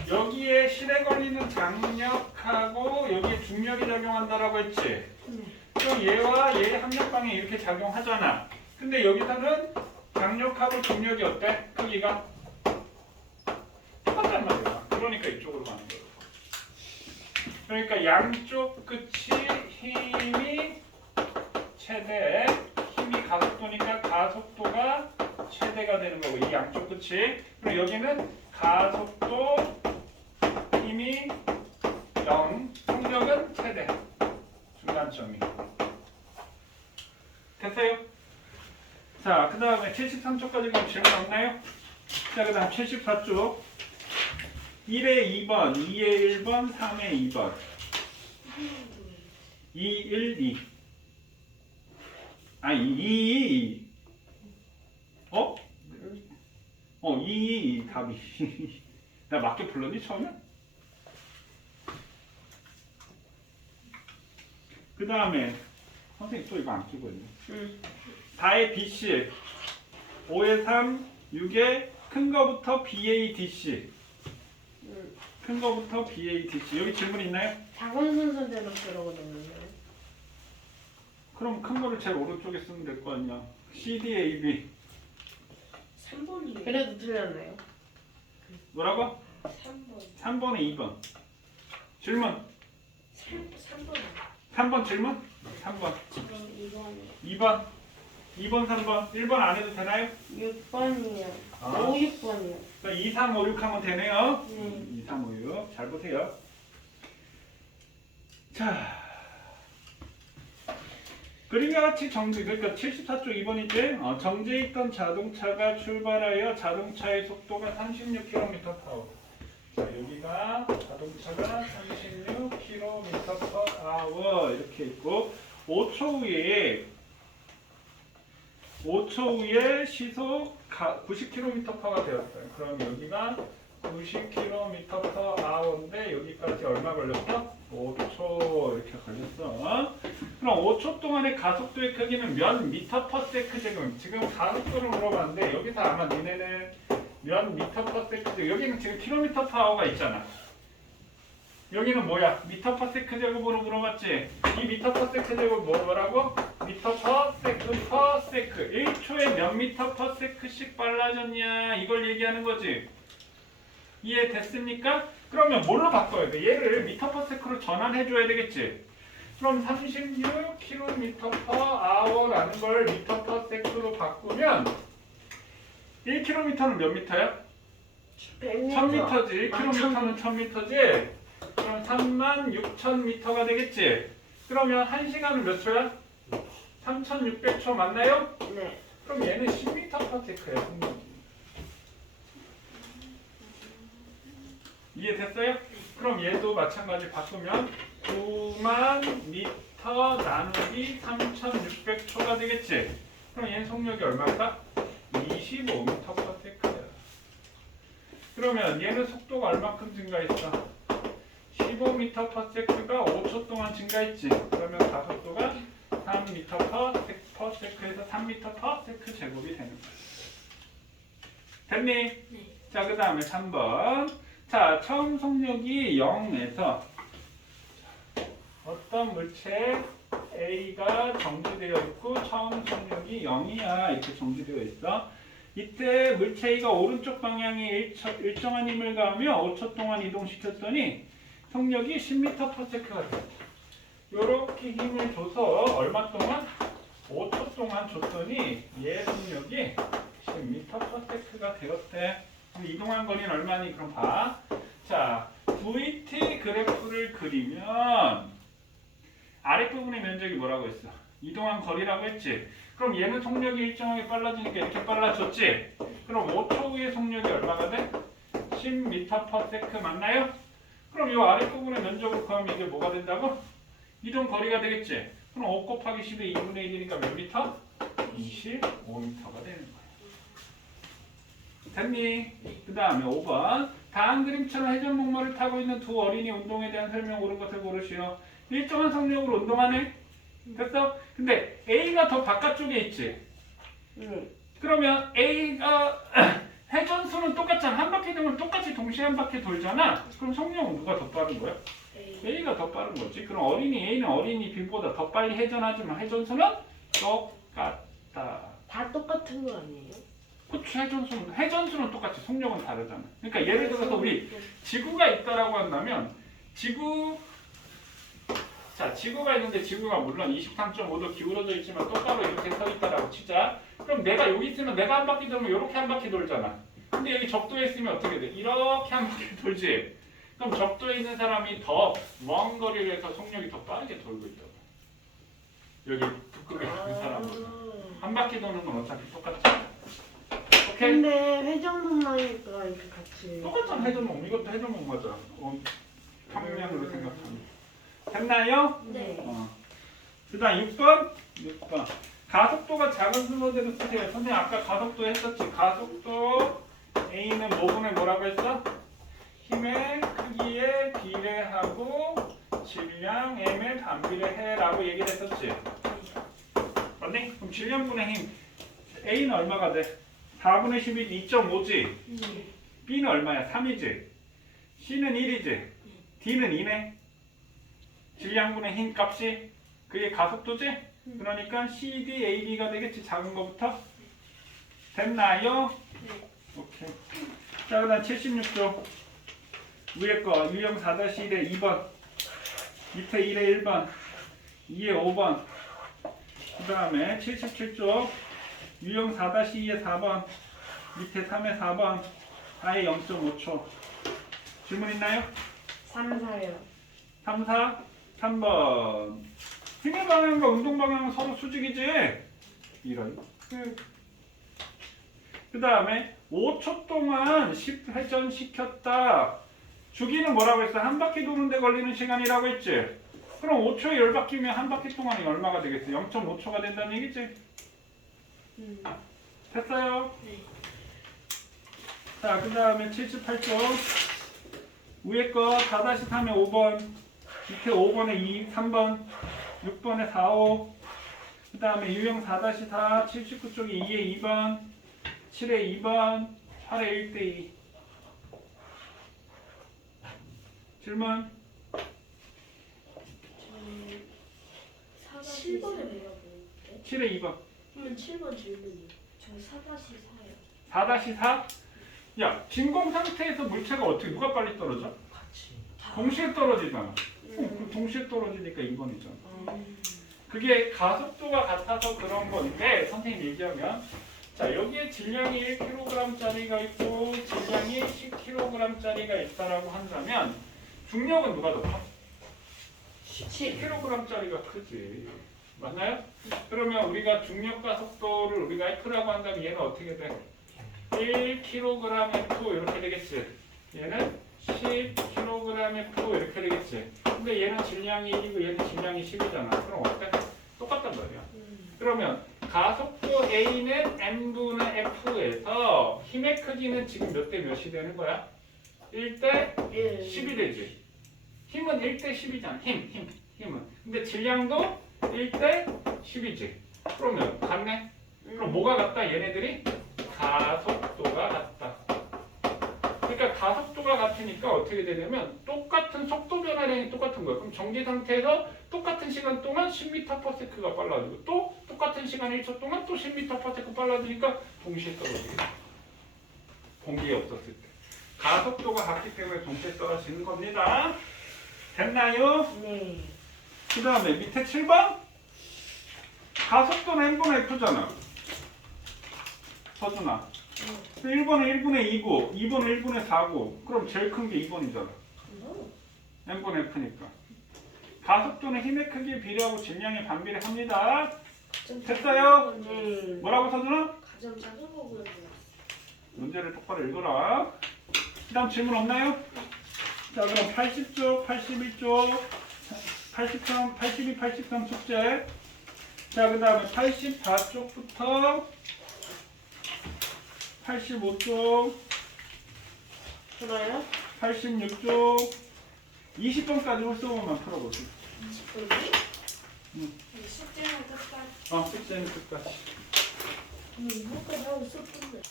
여기에 실에 걸리는 장력하고 여기에 중력이 작용한다라고 했지? 그럼 얘와 얘의 합력방에 이렇게 작용하잖아. 근데 여기서는 장력하고 중력이 어때? 크기가 똑같단 말이야. 그러니까 이쪽으로 가는 거야. 그러니까 양쪽 끝이 힘이 최대, 힘이 가속도니까 가속도가 최대가 되는 거고 이 양쪽 끝이. 그리고 여기는 가속도 힘이 0, 속력은 최대, 중간점이. 됐어요? 자, 그 다음에 73쪽까지 가면 질문 없나요? 자, 그 다음 74쪽 1에 2번, 2에 1번, 3에 2번. 2, 1, 2. 아니 2, 2. 어? 2, 2, 2 답이. 나 맞게 불렀니 처음에? 그 다음에 선생님 또 이거 안 끼고 있네. 4의 BC, 5의 3, 6의 큰 거부터 BADC. 큰 거부터 BADC. 여기 질문 있나요? 작은 순서대로 들어오거든요. 그럼 큰 거를 제일 오른쪽에 쓰면 될 거 아니야. CDAB. 3번이요. 그래도 틀렸나요? 뭐라고? 3번. 3번에 2번. 질문. 3번. 3번 질문? 3번. 그럼 2번이요. 2번. 2번, 3번. 1번 안 해도 되나요? 6번이요. 아. 5, 6번이요. 그러니까 2, 3, 5, 6 하면 되네요. 네. 2, 3, 5, 6. 잘 보세요. 자. 그림과 같이 정지, 그러니까 74쪽 2번이지. 정지해 있던 자동차가 출발하여 자동차의 속도가 36km/h. 자, 여기가 자동차가 36km/h 이렇게 있고 5초 후에 시속 90km/h가 되었어요. 그럼 여기가 90km/h인데 여기까지 얼마 걸렸어? 5초 이렇게 걸렸어. 그럼 5초 동안의 가속도의 크기는 몇 미터 퍼 세크 제곱? 지금 가속도를 물어봤는데 여기서 아마 니네는 몇 미터 퍼 세크 제곱? 여기는 지금 킬로미터 파워가 있잖아. 여기는 뭐야? 미터 퍼 세크 제곱으로 물어봤지? 이 미터 퍼 세크 제곱 뭐라고? 미터 퍼 세크 1초에 몇 미터 퍼 세크씩 빨라졌냐 이걸 얘기하는 거지. 이해됐습니까? 그러면 뭘로 바꿔야 돼? 얘를 미터 퍼 세크로 전환해 줘야 되겠지. 그럼 36km/h라는 걸 미터 퍼 세크로 바꾸면 1km는 몇 미터야? 1000m지. 1km는 1000m지. 그럼 36,000m가 되겠지. 그러면 1시간은 몇 초야? 3600초 맞나요? 네. 그럼 얘는 10m/s야. 이해됐어요? 그럼 얘도 마찬가지 바꾸면 9만 미터 나누기 3600초가 되겠지. 그럼 얘는 속력이 얼마일까? 25m/s야. 그러면 얘는 속도가 얼마큼 증가했어? 15m/s가 5초 동안 증가했지. 그러면 가속도가 3m/s에서 3m/s 제곱이 되는 거야. 됐니? 네. 자, 그 다음에 3번. 자, 처음 속력이 0에서 어떤 물체 A가 정지되어 있고 처음 속력이 0이야. 이렇게 정지되어 있어. 이때 물체 A가 오른쪽 방향에 일정한 힘을 가하며 5초 동안 이동시켰더니 속력이 10m/s가 됐다. 이렇게 힘을 줘서 얼마 동안? 5초 동안 줬더니 얘 속력이 10m/s가 되었대. 그럼 이동한 거리는 얼마니? 그럼 봐. 자, VT 그래프를 그리면 아랫부분의 면적이 뭐라고 했어? 이동한 거리라고 했지. 그럼 얘는 속력이 일정하게 빨라지니까 이렇게 빨라졌지. 그럼 5초 후에 속력이 얼마가 돼? 10m/s 맞나요? 그럼 이 아랫부분의 면적을 구하면 이게 뭐가 된다고? 이동 거리가 되겠지. 그럼 5 곱하기 10의 2분의 1이니까 몇 미터? 25m가 되는 거야. 됐니? 그 다음에 5번. 다음 그림처럼 회전 목마를 타고 있는 두 어린이 운동에 대한 설명 옳은 것을 고르시오. 일정한 속력으로 운동하네? 됐어? 근데 A가 더 바깥쪽에 있지? 그러면 A가 회전수는 똑같잖아. 한 바퀴 돌면 똑같이 동시에 한 바퀴 돌잖아. 그럼 속력은 누가 더 빠른 거야? A가 더 빠른 거지. 그럼 A는 어린이 B보다 더 빨리 회전하지만 회전수는 똑같다. 다 똑같은 거 아니에요? 그치, 회전수는 똑같이 속력은 다르잖아. 그러니까 예를 들어서 우리 지구가 있다라고 한다면 지구가 있는데 지구가 물론 23.5도 기울어져 있지만 똑바로 이렇게 서 있다라고 치자. 그럼 내가 여기 있으면 내가 한 바퀴 돌면 이렇게 한 바퀴 돌잖아. 근데 여기 적도에 있으면 어떻게 돼? 이렇게 한 바퀴 돌지. 그럼 적도에 있는 사람이 더 먼 거리를 해서 속력이 더 빠르게 돌고 있다고. 여기 북극에 있는 사람은 한 바퀴 도는 건 어차피 똑같지. 오케이? 근데 회전목마니까 이렇게 같이 똑같잖아. 회전목. 이것도 회전목 맞아. 평면으로 생각하면. 됐나요? 네. 그 다음 6번. 가속도가 작은 순서대로 쓰세요. 선생님 아까 가속도 했었지. 가속도 A는 뭐분의 뭐라고 했어? 힘의 크기에 비례하고 질량 M에 반비례해라고 얘기를 했었지. 맞니? 그럼 질량분의 힘 A는 얼마가 돼? 4분의 10이 2.5지. B는 얼마야? 3이지. C는 1이지. D는 2네. 질량분의 힘 값이 그게 가속도지? 그러니까 CD, AB가 되겠지. 작은 거부터. 됐나요? 네. 오케이. 자, 그 다음 76조. 위에 거 유형 4-1에 2번. 밑에 1에 1번. 2에 5번. 그 다음에 77조. 유형 4-2에 4번. 밑에 3에 4번. 아예 0.5초. 질문 있나요? 3, 4요. 3, 4, 3번. 힘의 방향과 운동 방향은 서로 수직이지? 이런. 그 다음에 5초 동안 10회전 시켰다. 주기는 뭐라고 했어? 한 바퀴 도는데 걸리는 시간이라고 했지? 그럼 5초에 10바퀴면 한 바퀴 동안이 얼마가 되겠어? 0.5초가 된다는 얘기지? 됐어요? 네. 자, 그 다음에 78조. 위에 거 4-3에 5번. 밑에 5번에 2, 3번. 6번에 4, 5. 그 다음에 유형 4-4, 79쪽에 2에 2번. 7에 2번. 8에 1대2. 질문? 7번에 뭐라고 했는데? 7에 2번. 그러면 7번 질문이요. 저 4-4요. 4-4? 야, 진공 상태에서 물체가 어떻게 누가 빨리 떨어져? 동시에 떨어지잖아. 그 동시에 떨어지니까 2번이잖아. 그게 가속도가 같아서 그런 건데 선생님 얘기하면 자 여기에 질량이 1kg짜리가 있고 질량이 10kg짜리가 있다라고 한다면 중력은 누가 더 커? 10kg짜리가 크지. 맞나요? 그러면 우리가 중력과 속도를 우리가 F라고 한다면 얘는 어떻게 돼? 1kgF 이렇게 되겠지. 얘는 10kgF 이렇게 되겠지. 근데 얘는 질량이 1이고 얘는 질량이 10이잖아. 그럼 어때? 똑같단 말이야. 그러면 가속도 A는 M분의 F에서 힘의 크기는 지금 몇 대 몇이 되는 거야? 1대 10이 되지. 힘은 1대 10이잖아. 힘은. 근데 질량도 1대 10이지. 그러면 같네? 그럼 뭐가 같다? 얘네들이 가속도가 같다. 그러니까 가속도가 같으니까 어떻게 되냐면 똑같은 속도 변화량이 똑같은 거야. 그럼 정지 상태에서 똑같은 시간 동안 10m/s가 빨라지고 또 똑같은 시간 1초 동안 또 10m/s 빨라지니까 동시에 떨어지겠다. 공기에 없었을 때. 가속도가 같기 때문에 동시에 떨어지는 겁니다. 됐나요? 네. 그 다음에 밑에 7번 가속도는 n분의 f잖아. 서준아 1번은 1분의 2고 2번은 1분의 4고 그럼 제일 큰 게 2번이잖아. n분의 f니까 가속도는 힘의 크기에 비례하고 질량에 반비례합니다. 됐어요? 네. 뭐라고 서준아? 가장 작은 거구나. 문제를 똑바로 읽어라. 그 다음 질문 없나요? 자 그럼 80쪽, 81쪽 83, 82, 83 숙제. 자, 그 다음에 84쪽부터 85쪽, 하나요? 86쪽, 20번까지 홀수만 풀어보세요. 숙제는 끝까지. 숙제는 끝까지. 이거까지 하고 썼던데.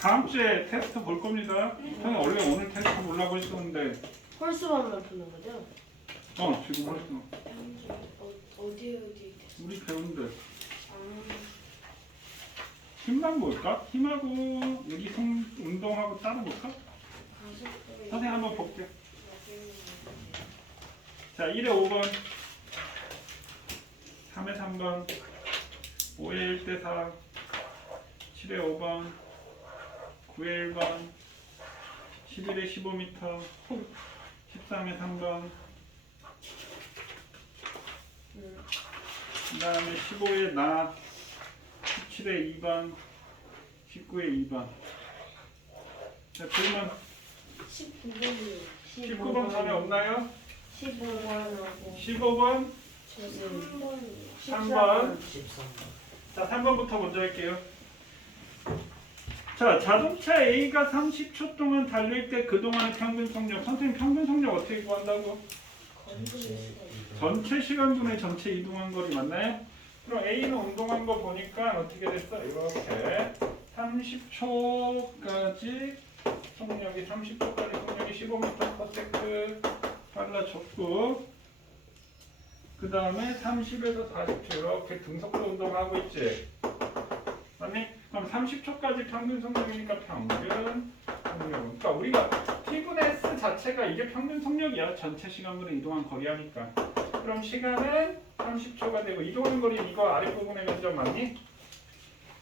다음 주에 테스트 볼 겁니다. 형이 원래 오늘 테스트 보려고 했었는데, 홀수만만 푸는 거죠? 지금 홀수. 어디 우리 배운데. 아, 힘만 볼까? 힘하고 여기 운동하고 따로 볼까? 가속도 선생님 한번 볼게요. 자, 1에 5번, 3에 3번, 5에 1대 4, 7에 5번, 9에 1번, 11에 15m, 13에 3번, 그 다음에 15에 나, 17에 2번, 19에 2번. 자, 질문 19번이요. 19번 전에 없나요? 15번하고 15번, 저 3번이요. 3번. 13번. 자, 3번부터 먼저 할게요. 자, 자동차 A가 30초 동안 달릴 때 그동안의 평균 속력. 선생님 평균 속력 어떻게 구한다고? 전체 시간분의 전체 이동한 거리 맞나요? 그럼 A는 운동한 거 보니까 어떻게 됐어? 이렇게 30초까지 속력이 15m/s 빨라졌고 그 다음에 30에서 40초 이렇게 등속도 운동하고 있지. 맞니? 그럼 30초까지 평균 속력이니까 평균 속력은 그러니까 우리가 T분의 S 자체가 이게 평균 속력이야. 전체 시간분의 이동한 거리하니까. 그럼 시간은 30초가 되고 이동한 거리는 이거 아랫부분의 면적 맞니?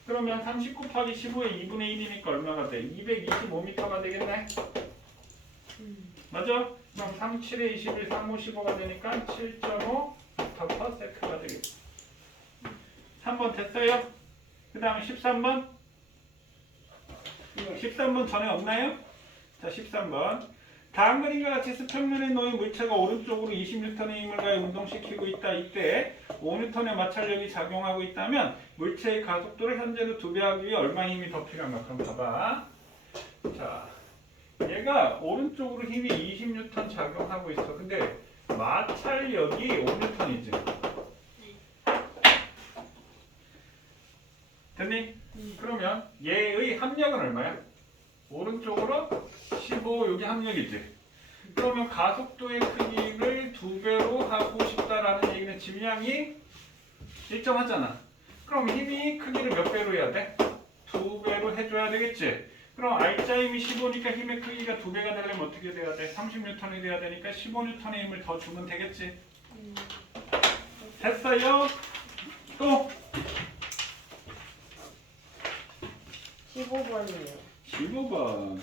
그러면 30 곱하기 15의 2분의 1이니까 얼마가 돼? 225m가 되겠네? 맞아? 그럼 3, 7에 21, 3, 5, 15가 되니까 7.5 m/s가 되겠다. 3번 됐어요? 그 다음에 13번? 네. 13번 전에 없나요? 자, 13번. 다음 그림과 같이 수평면에 놓인 물체가 오른쪽으로 20N의 힘을 가해 운동시키고 있다. 이때 5N의 마찰력이 작용하고 있다면 물체의 가속도를 현재로 2배 하기 위해 얼마의 힘이 더 필요한가? 그럼 봐봐. 자, 얘가 오른쪽으로 힘이 20N 작용하고 있어. 근데 마찰력이 5N이지. 됐니? 그러면 얘의 합력은 얼마야? 오른쪽으로 15 여기 합력이지. 그러면 가속도의 크기를 2배로 하고 싶다라는 얘기는 질량이 일정하잖아. 그럼 힘이 크기를 몇 배로 해야 돼? 2배로 해줘야 되겠지. 그럼 R자 힘이 15니까 힘의 크기가 2배가 되려면 어떻게 돼야 돼? 30N이 돼야 되니까 15N의 힘을 더 주면 되겠지. 됐어요? 또 15번이에요. 15번.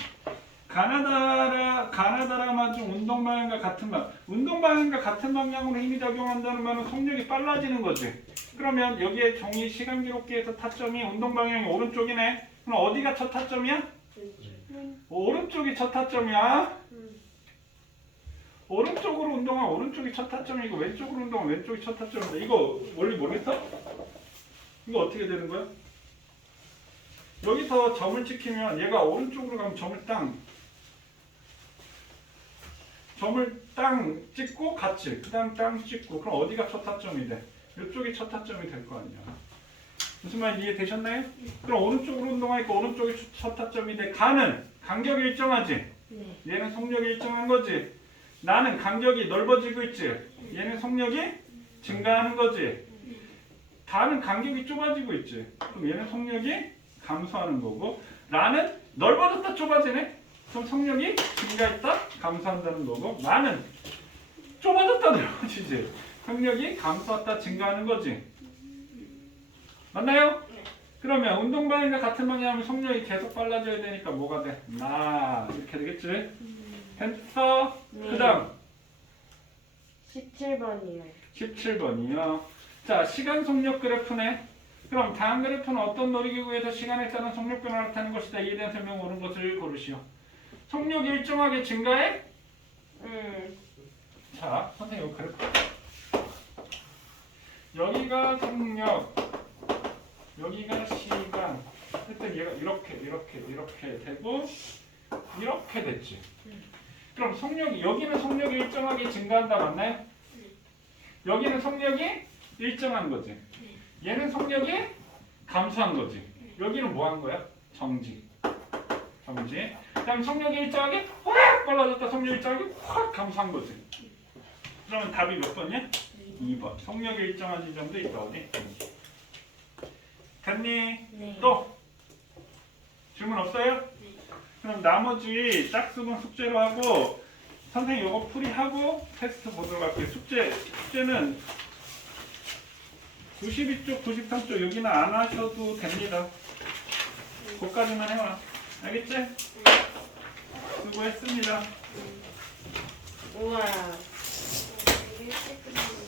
가나다라 중 운동 방향과 같은 운동 방향과 같은 방향으로 힘이 작용한다는 말은 속력이 빨라지는 거지. 그러면 여기에 종이 시간 기록기에서 타점이 운동 방향이 오른쪽이네. 그럼 어디가 첫 타점이야? 오른쪽이 첫 타점이야. 오른쪽으로 운동하면 오른쪽이 첫 타점이고 왼쪽으로 운동하면 왼쪽이 첫 타점인데 이거 원리 모르겠어? 이거 어떻게 되는 거야? 여기서 점을 찍히면 얘가 오른쪽으로 가면 점을 땅 찍고 같이 그 다음 땅 찍고 그럼 어디가 첫 타점이 돼? 이쪽이 첫 타점이 될 거 아니야. 무슨 말인지 이해되셨나요? 그럼 오른쪽으로 운동하니까 오른쪽이 첫 타점이 돼. 가는 간격이 일정하지? 네. 얘는 속력이 일정한 거지. 나는 간격이 넓어지고 있지? 얘는 속력이 증가하는 거지. 다는 간격이 좁아지고 있지? 그럼 얘는 속력이 감소하는 거고 라는 넓어졌다 좁아지네? 그럼 속력이 증가했다 감소한다는 거고 나는 좁아졌다 넓어지지? 속력이 감소했다 증가하는 거지. 맞나요? 그러면 운동 방향과 같은 방향이면 속력이 계속 빨라져야 되니까 뭐가 돼? 이렇게 되겠지? 됐어? 네. 그 다음 17번이요. 17번이요. 자, 시간 속력 그래프네. 그럼 다음 그래프는 어떤 놀이기구에서 시간에 따른 속력 변화를 나타내는 것이다. 이에 대한 설명 옳은 것을 고르시오. 속력이 일정하게 증가해? 자, 선생님 이거 그래프. 여기가 속력, 여기가 시간. 하여튼 얘가 이렇게 되고 이렇게 됐지. 그럼 여기는 속력이 일정하게 증가한다 맞나요? 여기는 속력이 일정한 거지. 얘는 속력이 감소한 거지. 여기는 뭐 한 거야? 정지. 그다음 속력이 일정하게 확 빨라졌다. 속력이 일정하게 확 감소한 거지. 그러면 답이 몇 번이야? 2번. 속력이 일정한 지점도 있다. 어디? 됐니? 네. 또? 질문 없어요? 그럼 나머지 짝수분 숙제로 하고 선생님 요거 풀이하고 테스트 보도록 할게요. 숙제는 92쪽, 93쪽 여기는 안 하셔도 됩니다. 거기까지만 해와. 알겠지? 수고했습니다. 우와. 되게 일찍 끝나는